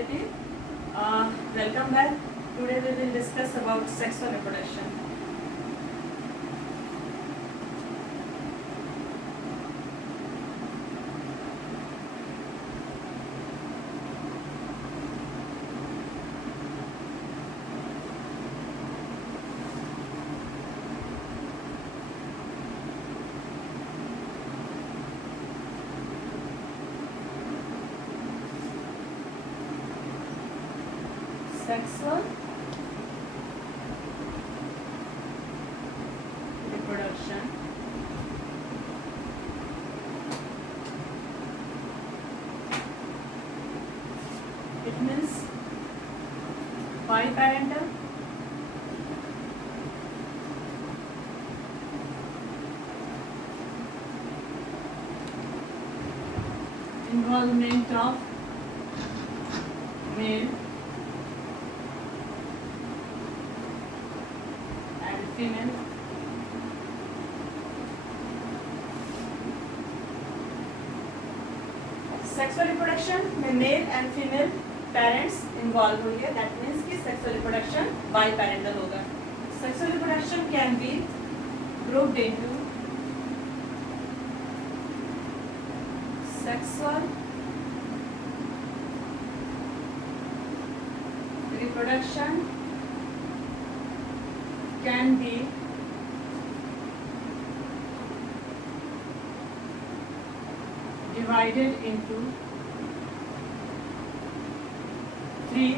Welcome back. Today we will discuss about sexual reproduction. Sexual reproduction it means biparental involvement of male female sexual reproduction में male and female parents involve होंगे. That means कि sexual reproduction biparental होगा. Sexual reproduction can be grouped into sexual reproduction can be divided into three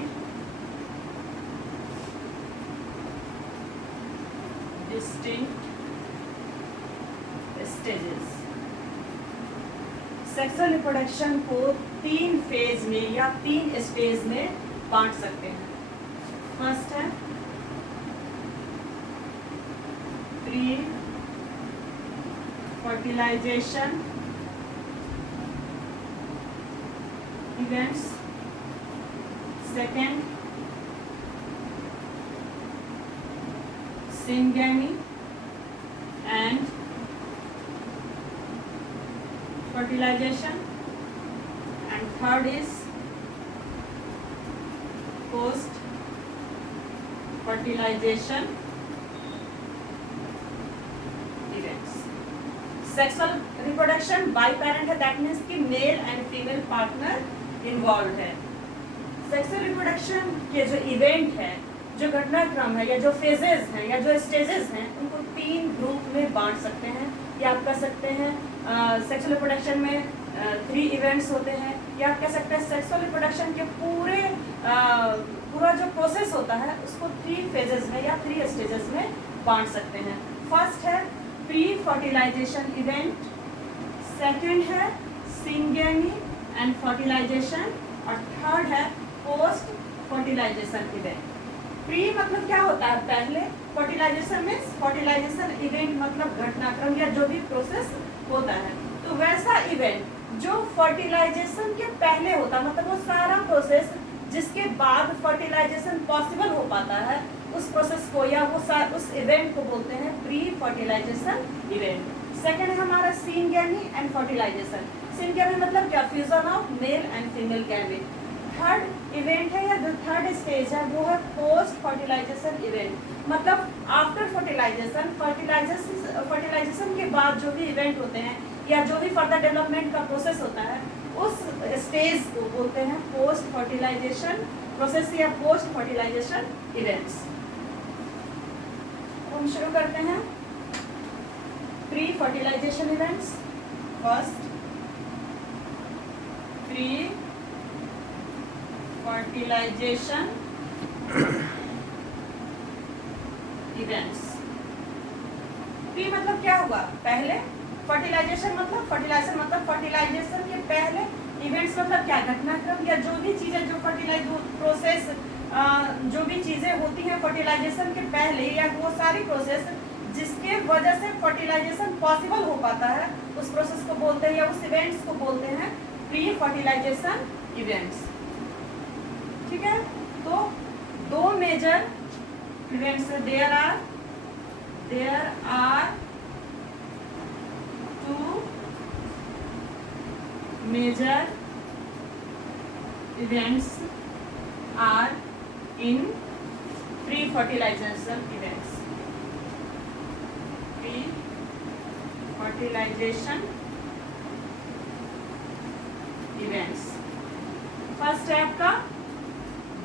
distinct stages. Sexual reproduction को तीन phase में या तीन stage में बांट सकते हैं. फर्स्ट है fertilization events. Second, syngamy and fertilization, and third is post fertilization sexual reproduction by parent है. दैट मीन्स कि mail and female partner involve है. सेक्सुअल रिप्रोडक्शन के जो इवेंट है, जो घटनाक्रम है या जो फेजेस हैं या जो स्टेजेस हैं, उनको तीन ग्रुप में बांट सकते हैं. या आप कह सकते हैं सेक्सुअल रिप्रोडक्शन में 3 इवेंट्स होते हैं. या आप कह सकते हैं सेक्सुअल रिप्रोडक्शन के पूरा जो प्रोसेस होता है उसको 3 फेजेस में या 3 स्टेजेस में बांट सकते हैं. फर्स्ट है प्री फर्टिलाइजेशन इवेंट, सेकंड है सिंगेमी एंड फर्टिलाइजेशन, और थर्ड है पोस्ट फर्टिलाइजेशन इवेंट. प्री मतलब क्या होता है? पहले. फर्टिलाइजेशन मीन्स फर्टिलाइजेशन इवेंट मतलब घटनाक्रम या जो भी प्रोसेस होता है. तो वैसा इवेंट जो फर्टिलाइजेशन के पहले होता है, मतलब वो सारा प्रोसेस जिसके बाद फर्टिलाइजेशन पॉसिबल हो पाता है, उस प्रोसेस को या उस इवेंट को बोलते हैं प्री फर्टिलाइजेशन इवेंट. सेकंड है हमारा सिंगेमी एंड फर्टिलाइजेशन. सिंगेमी मतलब क्या? Fusion of male and female gamete. Third event है या जो थर्ड स्टेज है वो है पोस्ट फर्टिलाइजेशन इवेंट. मतलब आफ्टर फर्टिलाइजेशन के बाद जो भी इवेंट होते हैं या जो भी फर्दर डेवलपमेंट का प्रोसेस होता है, उस स्टेज को बोलते हैं पोस्ट फर्टिलाइजेशन प्रोसेस या पोस्ट फर्टिलाइजेशन इवेंट्स. हम शुरू करते हैं pre fertilisation events. First, pre fertilisation events. Pre मतलब क्या हुआ? पहले. फर्टिलाइजेशन मतलब फर्टिलाइजेशन के पहले. इवेंट्स मतलब क्या? घटनाक्रम या जो भी चीजें जो प्रोसेस जो भी चीजें होती हैं फर्टिलाइजेशन के पहले, या वो सारी प्रोसेस जिसके वजह से फर्टिलाइजेशन पॉसिबल हो पाता है, उस प्रोसेस को बोलते हैं या उस इवेंट्स को बोलते हैं प्री फर्टिलाइजेशन इवेंट्स. ठीक है. तो 2 major events there are 2 major events are in pre-fertilization events. Pre-fertilization events. First है आपका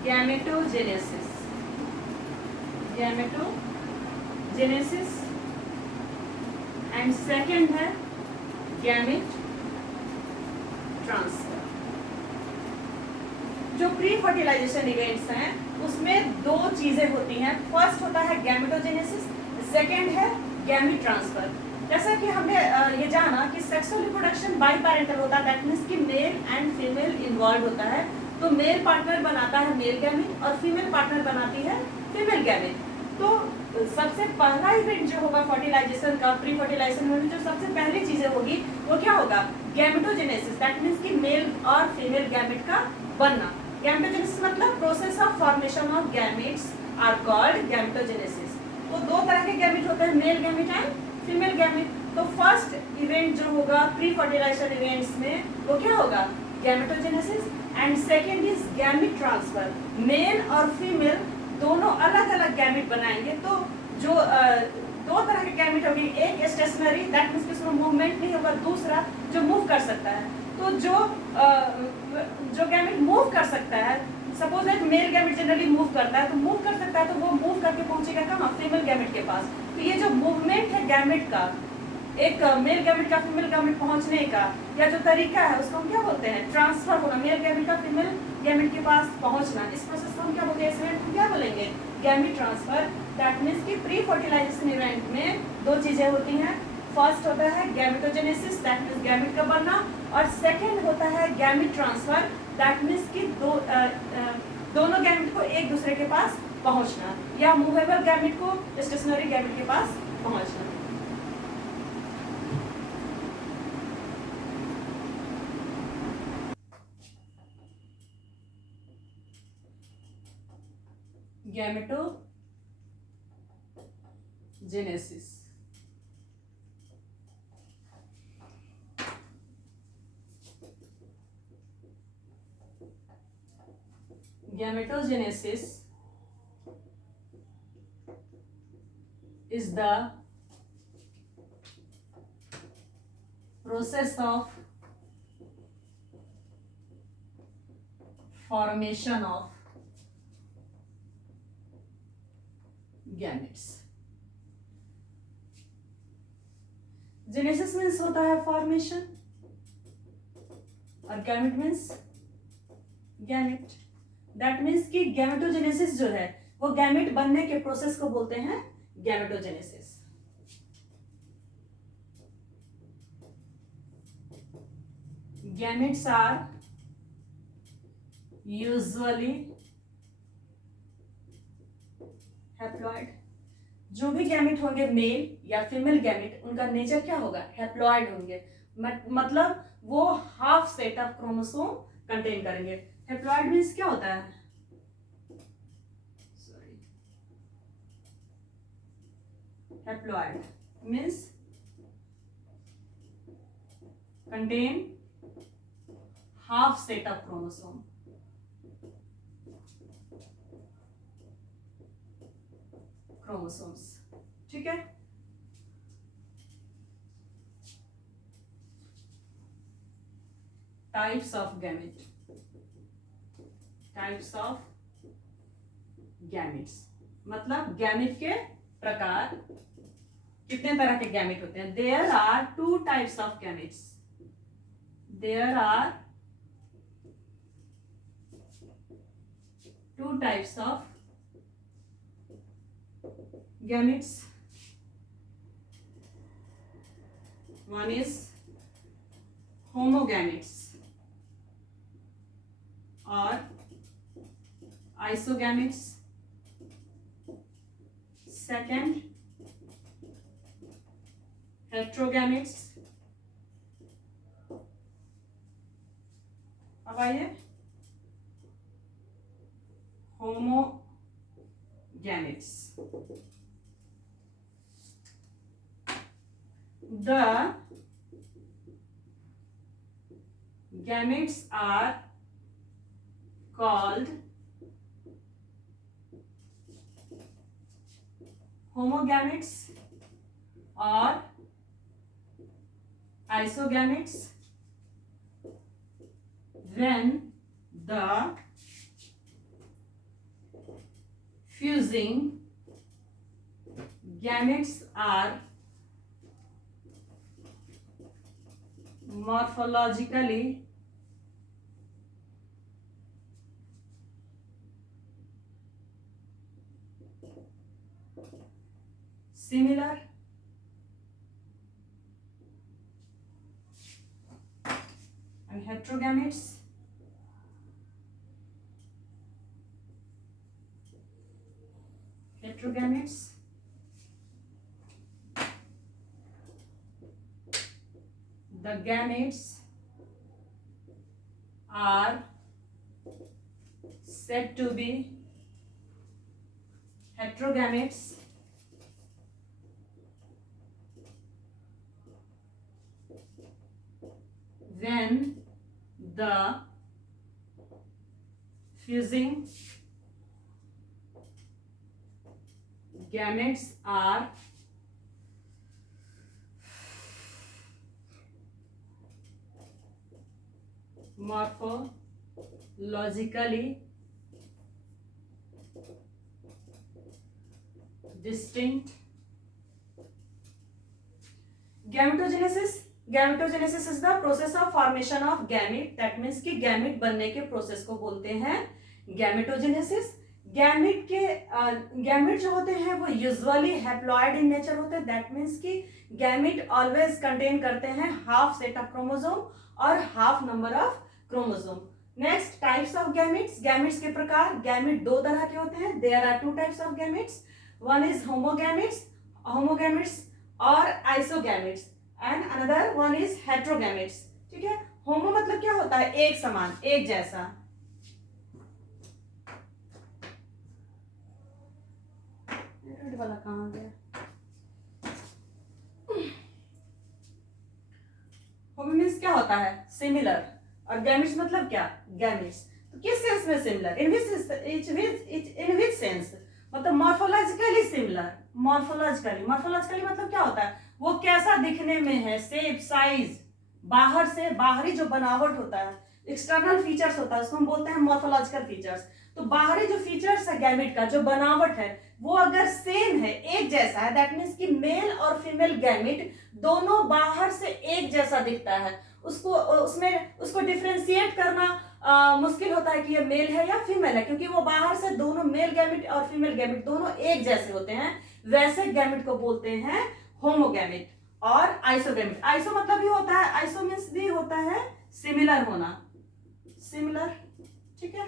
गैमेटोजेनेसिस. गैमेटोजेनेसिस एंड सेकेंड है गैमेट ट्रांसफर. जो प्री फर्टिलाइजेशन इवेंट्स हैं उसमें दो चीजें होती हैं. फर्स्ट होता है गैमेटोजेनेसिस, सेकेंड है गैमेट ट्रांसफर. जैसा कि हमने ये जाना कि सेक्सुअल रिप्रोडक्शन बाई पैरेंटल होता है, दैट मीन्स कि मेल एंड फीमेल इन्वॉल्व होता है. तो मेल पार्टनर बनाता है मेल गैमेट और फीमेल पार्टनर बनाती है फीमेल गैमेट. तो सबसे पहला इवेंट जो होगा फर्टिलाइजेशन का, प्री फर्टिलाइजेशन में जो सबसे पहली चीजें होगी वो क्या होगा? गैमेटोजेनेसिस, दैट मीन्स कि मेल और फीमेल गैमेट का बनना. गैमेटोजेनेसिस मतलब process of formation of gametes are called gametogenesis. तो दो तरह के गैमेट होते हैं, male gamete and female gamete. तो फर्स्ट इवेंट जो होगा प्री फर्टिलाइजेशन इवेंट्स में वो क्या होगा? Gametogenesis. And second is gamete transfer. Male और फीमेल दोनों अलग अलग गैमेट बनाएंगे. तो जो दो तरह के गैमेट होगी, एक स्टेशनरी दैट मीन्स कि उसमें मूवमेंट नहीं होगा, दूसरा जो मूव कर सकता है. तो जो गैमेट मूव कर सकता है, सपोज एक मेल गैमेट जनरली मूव करता है, तो मूव कर सकता है तो वो मूव करके पहुंचेगा कहाँ? फीमेल गैमेट के पास. तो ये जो मूवमेंट है गैमेट का, एक मेल गैमेट का फीमेल गैमेट पहुंचने का या जो तरीका है उसको हम क्या बोलते हैं? ट्रांसफर होना. मेल गैमेट का फीमेल गैमेट के पास पहुंचना, इस प्रोसेस को हम क्या बोलते हैं? इसमें क्या बोलेंगे? Gamete transfer. दैट मीन्स कि प्री फर्टिलाइजेशन इवेंट में दो चीजें होती हैं. फर्स्ट होता है गैमेटोजेनेसिस, दैट मीन्स गैमेट का बनना, और सेकेंड होता है गैमेट ट्रांसफर, दैट मीन्स कि दोनों गैमेट को एक दूसरे के पास पहुंचना, या मूवेबल गैमेट को स्टेशनरी गैमेट के पास पहुंचना. Gametogenesis. Gametogenesis is the process of formation of gametes. Genesis means होता है फॉर्मेशन और gamete means gamete. That means कि गैमेटोजेनेसिस जो है वो गैमेट बनने के प्रोसेस को बोलते हैं gametogenesis. Gametes are usually haploid. जो भी गैमेट होंगे मेल या फीमेल गैमेट, उनका नेचर क्या होगा? हैप्लॉइड होंगे. मतलब वो half set of chromosome contain करेंगे. हैप्लॉइड मीन्स क्या होता है? Sorry, haploid means contain half set of chromosome. Chromosomes. ठीक है. Types of gamete. Types of gametes मतलब गैमेट के प्रकार. कितने तरह के गैमेट होते हैं? There are two types of gametes. There are two types of gametes. One is homogametes or isogametes. Second, heterogametes. अब आइए homogametes. The gametes are called homogametes or isogametes when the fusing gametes are morphologically similar and heterogametes the gametes are said to be heterogametes when the fusing gametes are morphologically distinct. Gametogenesis is the process of formation of gamete, that means कि gamete बनने के process को बोलते हैं gametogenesis. Gamete जो होते हैं वो यूजुअली हैप्लॉइड इन नेचर होते हैं, दैट मीन्स कि गैमेट ऑलवेज कंटेन करते हैं हाफ सेट ऑफ क्रोमोसोम और half number of chromosome. Next, types of gametes. Gametes के प्रकार, गैमेट दो तरह के होते हैं, there are two types of gametes, one is homogametes और isogametes and another one is heterogametes. ठीक है, होमो मतलब क्या होता है, एक समान, एक जैसा। वाला कहां गया? होमो मीन्स क्या होता है, सिमिलर, और गैमेट्स मतलब क्या, गैमेट्स। तो किस सेंस में सिमिलर, इन विच सेंस, मतलब मॉर्फोलॉजिकली सिमिलर। मॉर्फोलॉजिकली मतलब क्या होता है, वो कैसा दिखने में है, शेप, साइज, बाहर से, बाहरी जो बनावट होता है, एक्सटर्नल फीचर्स होता है, उसको हम बोलते हैं मॉर्फोलॉजिकल फीचर्स। तो बाहरी जो फीचर्स है गैमेट का, जो बनावट है, वो अगर सेम है, एक जैसा है, दैट मीन्स कि मेल और फीमेल गैमेट दोनों बाहर से एक जैसा दिखता है, उसको डिफरेंशिएट करना मुश्किल होता है कि ये मेल है या फीमेल है, क्योंकि वो बाहर से दोनों मेल गैमेट और फीमेल गैमेट दोनों एक जैसे होते हैं। वैसे गैमेट को बोलते हैं होमोगैमेट और आइसोगैमेट। आइसो मतलब भी होता है, आइसो मीन्स भी होता है सिमिलर होना, सिमिलर। ठीक है,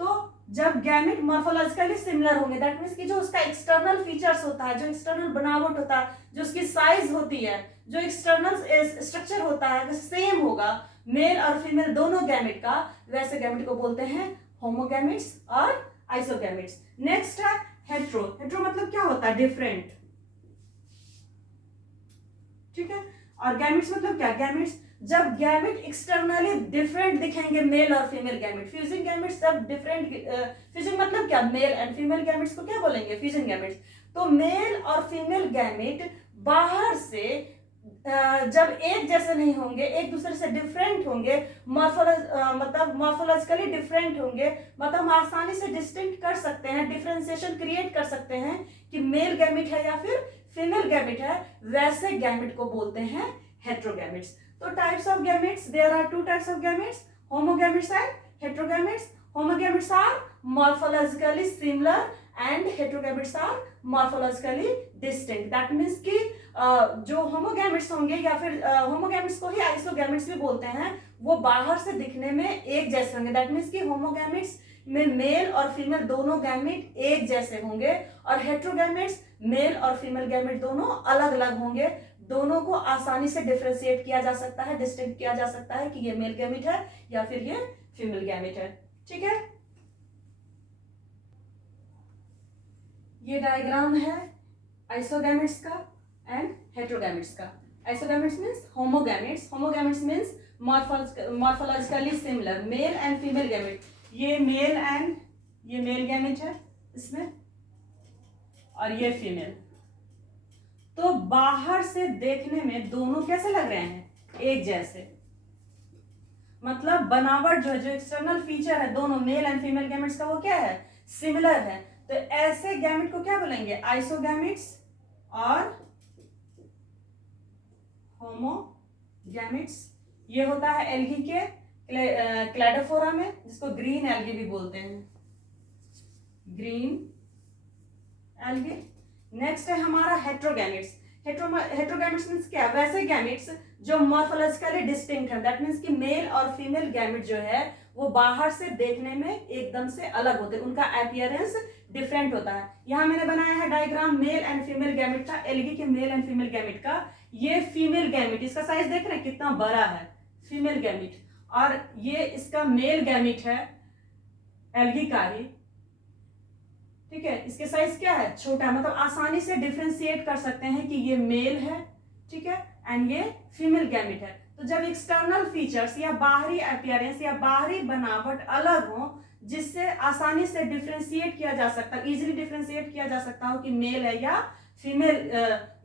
तो जब गैमेट मॉर्फोलॉजिकली सिमिलर होंगे, दैट मीन्स कि जो उसका एक्सटर्नल फीचर्स होता है, जो एक्सटर्नल बनावट होता है, जो उसकी साइज होती है, जो एक्सटर्नल स्ट्रक्चर होता है, वो सेम होगा मेल और फीमेल दोनों गैमेट का, वैसे गैमेट को बोलते हैं होमोगैमेट्स और आइसोगैमेट्स। नेक्स्ट है हेट्रो। हेट्रो मतलब क्या होता है, डिफरेंट। ठीक है, और गैमेट्स मतलब क्या, गैमेट्स जब गैमेट एक्सटर्नली डिफरेंट दिखेंगे, मेल और फीमेल गैमेट। फ्यूजिंग गैमेट्स जब डिफरेंट, फ्यूजिंग मतलब क्या, मेल एंड फीमेल गैमेट्स को क्या बोलेंगे, फ्यूजिंग गैमेट्स। तो मेल और फीमेल गैमेट बाहर से जब एक जैसे नहीं होंगे, एक दूसरे से डिफरेंट होंगे, मतलब मॉर्फोलॉजिकली डिफरेंट होंगे, मतलब हम आसानी से डिस्टिंक्ट कर सकते हैं, डिफरेंशिएशन क्रिएट कर सकते हैं कि मेल गैमेट है या फिर फीमेल गैमेट है, वैसे गैमेट को बोलते हैं हेट्रोगैमेट्स। तो types of gametes, there are two types of gametes, homogametes and heterogametes. Homogametes are morphologically similar and heterogametes are morphologically distinct. That means कि जो होमोगैमेट्स होंगे, या फिर होमोगैमेट्स को ही आइसोगैमेट्स भी बोलते हैं, वो बाहर से दिखने में एक जैसे होंगे। दैट मीन्स कि होमोगैमेट्स में मेल और फीमेल दोनों गैमेट एक जैसे होंगे, और हेट्रोगैमेट्स मेल और फीमेल गैमेट दोनों अलग अलग होंगे। दोनों को आसानी से डिफरेंशिएट किया जा सकता है, डिस्टिंक्ट किया जा सकता है कि ये मेल गैमेट है या फिर ये फीमेल गैमेट है। ठीक है, ये डायग्राम है आइसोगैमेट्स का एंड हेट्रोगैमेट्स का। Isogametes means homogametes, homogametes means morphologically similar, male and female gamete. ये मेल गैमेट है इसमें, और ये फीमेल। तो बाहर से देखने में दोनों कैसे लग रहे हैं, एक जैसे, मतलब बनावट जो है, जो एक्सटर्नल फीचर है दोनों मेल एंड फीमेल गैमेट्स का, वो क्या है, सिमिलर है। तो ऐसे गैमेट को क्या बोलेंगे, आइसोगैमेट्स और होमोगैमेट्स। ये होता है एल्गी के क्लैडोफोरा में, जिसको ग्रीन एल्गी भी बोलते हैं, ग्रीन एल्गी। नेक्स्ट है हमारा हेट्रोगैमेट्स। हेट्रोगैमेट्स मींस क्या, वैसे गैमेट्स जो मॉर्फोलॉजिकली डिस्टिंक्ट है, दैट मींस कि मेल और फीमेल गैमेट जो है वो बाहर से देखने में एकदम से अलग होते हैं, उनका अपीयरेंस डिफरेंट होता है। यहां मैंने बनाया है diagram mail and female gamete का, एल्गी के मेल एंड फीमेल गैमेट का। ये फीमेल गैमेट, इसका साइज देख रहे हैं कितना बड़ा है, फीमेल गैमेट, और ये इसका मेल गैमेट है एल्गी का ही, ठीक है। इसके साइज क्या है, छोटा है, मतलब आसानी से डिफरेंशिएट कर सकते हैं कि ये मेल है, ठीक है, एंड ये फीमेल गैमेट है। तो जब एक्सटर्नल फीचर्स या बाहरी अपीयरेंस या बाहरी बनावट अलग हो, जिससे आसानी से डिफरेंशिएट किया जा सकता है, इजीली डिफरेंशिएट किया जा सकता हो कि मेल है या फीमेल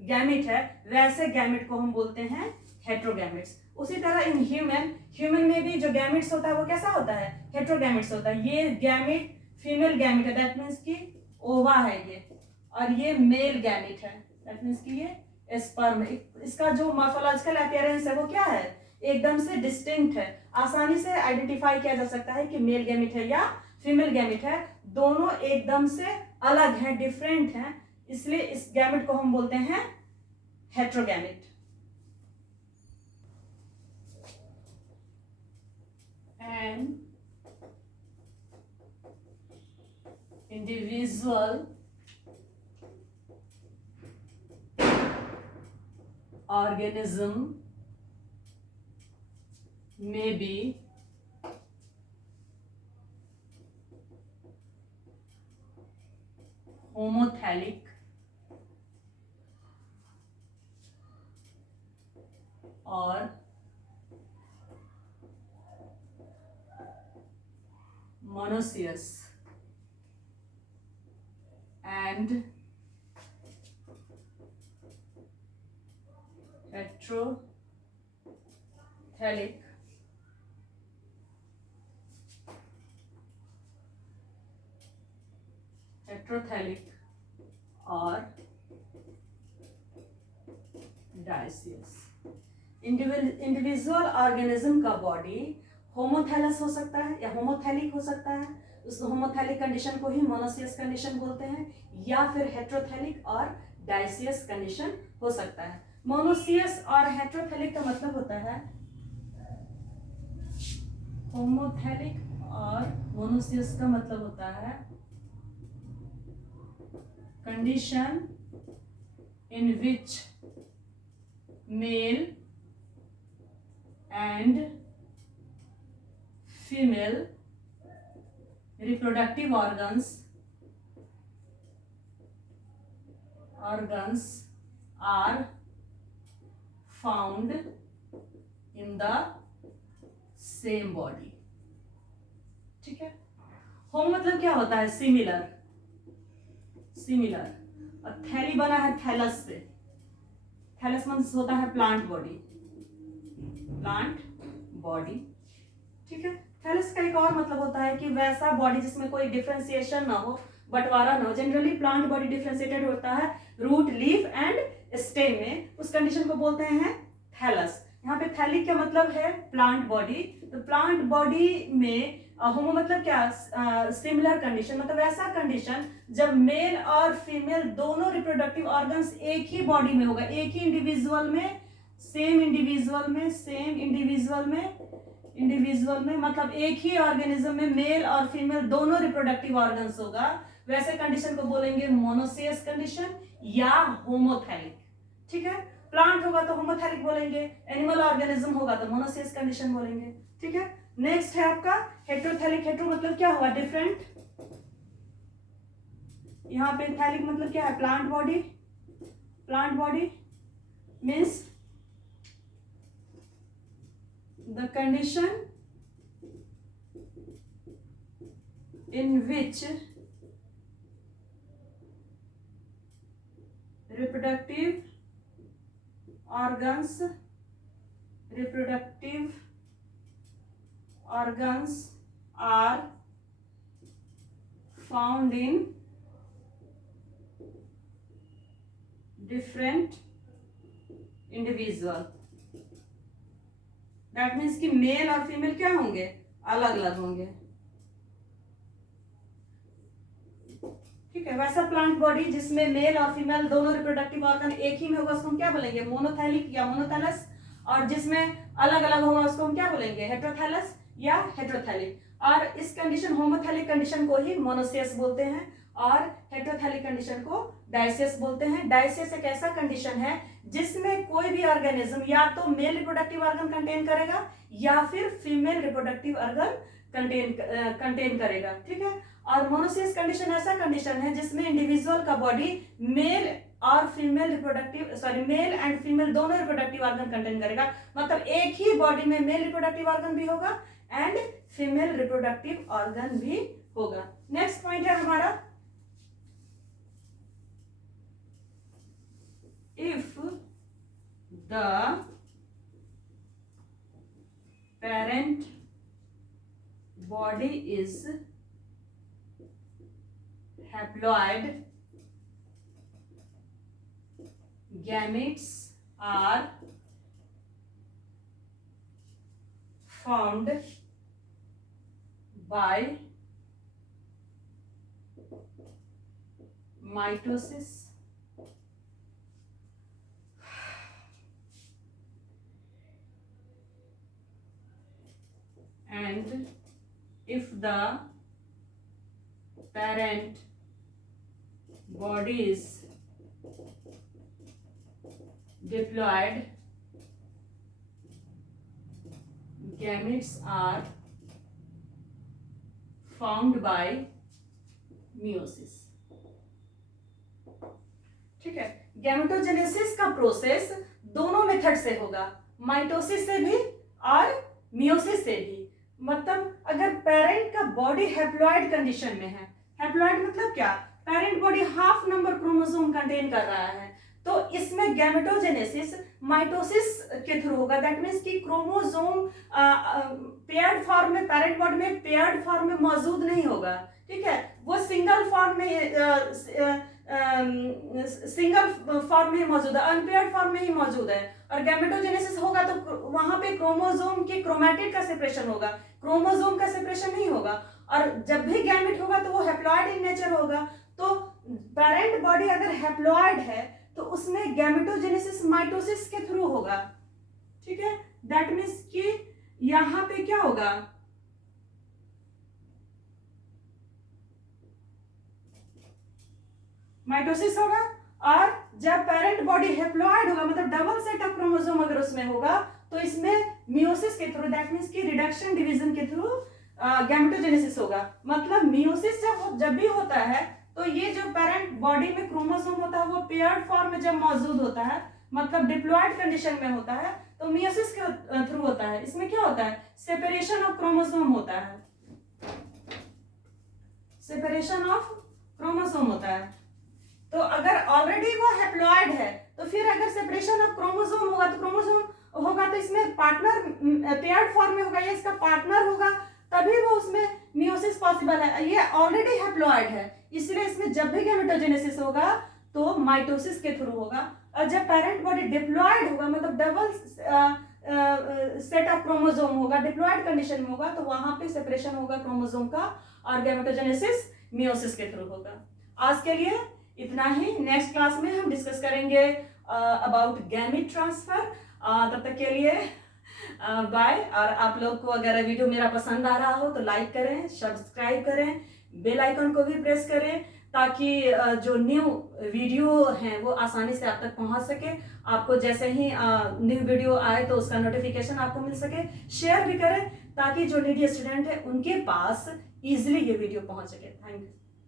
गैमेट है, वैसे गैमेट को हम बोलते हैं हेट्रोगैमेट्स। उसी तरह इन ह्यूमन में भी जो गैमेट्स होता है वो कैसा होता है, हेट्रोगैमेट्स होता है। ये गैमेट फीमेल गैमेट है, दैट मीन्स की ओवा है ये, और ये मेल गैमेट है, दैट मीन्स की ये स्पर्म। इसका जो मॉर्फोलॉजिकल अपीयरेंस है वो क्या है, एकदम से डिस्टिंक्ट है, आसानी से आइडेंटिफाई किया जा सकता है कि मेल गैमेट है या फीमेल गैमेट है, दोनों एकदम से अलग हैं, डिफरेंट हैं, इसलिए इस गैमेट को हम बोलते हैं heterogamete. And individual organism may be homothallic or monoecious and heterothallic और डायसियस। इंडिविजुअल ऑर्गेनिज्म का बॉडी होमोथैलस हो सकता है या होमोथैलिक हो सकता है, उस होमोथैलिक कंडीशन को ही मोनोसियस कंडीशन बोलते हैं, या फिर हेट्रोथैलिक और डायसियस कंडीशन हो सकता है। मोनोसियस और हेट्रोथैलिक का मतलब होता है, होमोथैलिक और मोनोसियस का मतलब होता है condition in which mail and female reproductive organs are found in the same body, ठीक है। होम मतलब क्या होता है, सिमिलर, सिमिलर, और थैली बना है थैलस से, थैलस मतलब होता है प्लांट बॉडी, प्लांट बॉडी, ठीक है। थैलस का एक और मतलब होता है कि वैसा बॉडी जिसमें कोई डिफरेंशिएशन ना हो, बंटवारा ना हो। जनरली प्लांट बॉडी डिफरेंशिएटेड होता है रूट, लीफ एंड स्टेम में, उस कंडीशन को बोलते हैं थैलस। यहाँ पे थैलिक का मतलब है प्लांट बॉडी, तो प्लांट बॉडी में होमो मतलब क्या, सिमिलर कंडीशन, मतलब ऐसा कंडीशन जब मेल और फीमेल दोनों रिप्रोडक्टिव ऑर्गन्स एक ही बॉडी में होगा, एक ही इंडिविजुअल में, सेम इंडिविजुअल में, मतलब एक ही ऑर्गेनिज्म में मेल और फीमेल दोनों रिप्रोडक्टिव ऑर्गन्स होगा, वैसे कंडीशन को बोलेंगे मोनोसियस कंडीशन या होमोथैलिक, ठीक है। प्लांट होगा तो होमोथैलिक बोलेंगे, एनिमल ऑर्गेनिज्म होगा तो मोनोसियस कंडीशन बोलेंगे, ठीक है। नेक्स्ट है आपका हेट्रोथैलिक। हेट्रो मतलब क्या हुआ, डिफरेंट, यहाँ पे थैलिक मतलब क्या है, plant body, plant body means the condition in which reproductive organs, reproductive organs are found in different individual. That means कि मेल और फीमेल क्या होंगे, अलग अलग होंगे. ठीक है, वैसा प्लांट बॉडी जिसमें मेल और फीमेल दोनों रिप्रोडक्टिव ऑर्गन एक ही में होगा उसको हम क्या बोलेंगे, मोनोथैलिक या मोनोथैलस. और जिसमें अलग अलग होगा उसको हम क्या बोलेंगे, हेटेरोथैलस या हेटेरोथैलिक. और इस कंडीशन होमोथैलिक कंडीशन को ही मोनोसियस बोलते हैं और हेटेरोथैलिक कंडीशन को डायसियस बोलते हैं. डायसियस एक ऐसा कंडीशन है जिसमें कोई भी ऑर्गेनिज्म या तो मेल रिप्रोडक्टिव ऑर्गन कंटेन करेगा या फिर फीमेल रिप्रोडक्टिव ऑर्गन कंटेन करेगा. ठीक है. और मोनोसियस कंडीशन ऐसा कंडीशन है जिसमें इंडिविजुअल का बॉडी मेल और फीमेल मेल एंड फीमेल दोनों रिप्रोडक्टिव ऑर्गन कंटेन करेगा. मतलब एक ही बॉडी में मेल रिप्रोडक्टिव ऑर्गन भी होगा एंड फीमेल रिप्रोडक्टिव ऑर्गन भी होगा. नेक्स्ट पॉइंट है हमारा, if the parent body is haploid, gametes are formed by mitosis and if the parent body is diploid, gametes are formed by meiosis. ठीक है. Gametogenesis का process दोनों method से होगा, माइटोसिस से भी और मियोसिस से भी. मतलब अगर पेरेंट का बॉडी हैप्लॉइड कंडीशन में है, हैप्लॉइड मतलब क्या, parent body half number chromosome contain कर रहा है, तो इसमें गैमेटोजेनेसिस माइटोसिस के थ्रू होगा. दैट मीन्स कि क्रोमोसोम पेयर्ड फॉर्म में पेरेंट बॉडी में पेयर्ड फॉर्म में मौजूद नहीं होगा. ठीक है, वो सिंगल फॉर्म में ही मौजूद है, अनपेयर्ड फॉर्म में ही मौजूद है. और गैमेटोजेनेसिस होगा तो वहां पे क्रोमोसोम के क्रोमैटिड का सेपरेशन होगा, क्रोमोसोम का सेपरेशन नहीं होगा. और जब भी गैमेट होगा तो वो हैप्लॉइड इन नेचर होगा. तो पेरेंट बॉडी अगर हैप्लॉइड है तो उसमें गैमेटोजेनेसिस माइटोसिस के थ्रू होगा. ठीक है, दैट मीन्स कि यहां पे क्या होगा, माइटोसिस होगा. और जब पेरेंट बॉडी हैप्लॉइड होगा मतलब डबल सेट ऑफ क्रोमोसोम अगर उसमें होगा तो इसमें मियोसिस के थ्रू, दैट मीन्स कि रिडक्शन डिवीजन के थ्रू गैमेटोजेनेसिस होगा. मतलब मियोसिस जब भी होता है तो ये जो पेरेंट बॉडी में क्रोमोसोम होता है वो पेयर्ड फॉर्म में जब मौजूद होता है, मतलब डिप्लॉयड कंडीशन में होता है, तो मियोसिस के थ्रू होता है. इसमें क्या होता है, सेपरेशन ऑफ क्रोमोसोम होता है, सेपरेशन ऑफ क्रोमोसोम होता है. तो अगर ऑलरेडी वो हैप्लॉइड है तो फिर अगर सेपरेशन ऑफ क्रोमोसोम होगा तो क्रोमोसोम होगा तो इसमें पार्टनर पेयर्ड फॉर्म में होगा, ये इसका पार्टनर होगा, तभी वो उसमें मियोसिस पॉसिबल है. ये ऑलरेडी हैप्लॉइड है इसलिए इसमें जब भी गैमेटोजेनेसिस होगा तो माइटोसिस के थ्रू होगा. और जब पेरेंट बॉडी डिप्लॉयड होगा मतलब डबल सेट ऑफ क्रोमोसोम होगा, डिप्लॉयड कंडीशन में होगा, तो वहां पे सेपरेशन होगा क्रोमोसोम का और गैमेटोजेनेसिस मियोसिस के थ्रू होगा. आज के लिए इतना ही. नेक्स्ट क्लास में हम डिस्कस करेंगे अबाउट गैमेट ट्रांसफर. तब तक के लिए बाय. और आप लोग को अगर वीडियो मेरा पसंद आ रहा हो तो लाइक करें, सब्सक्राइब करें, बेल आइकन को भी प्रेस करें ताकि जो न्यू वीडियो हैं वो आसानी से आप तक पहुंच सके. आपको जैसे ही न्यू वीडियो आए तो उसका नोटिफिकेशन आपको मिल सके. शेयर भी करें ताकि जो नीडी स्टूडेंट है उनके पास इजीली ये वीडियो पहुंच सके. Thank you.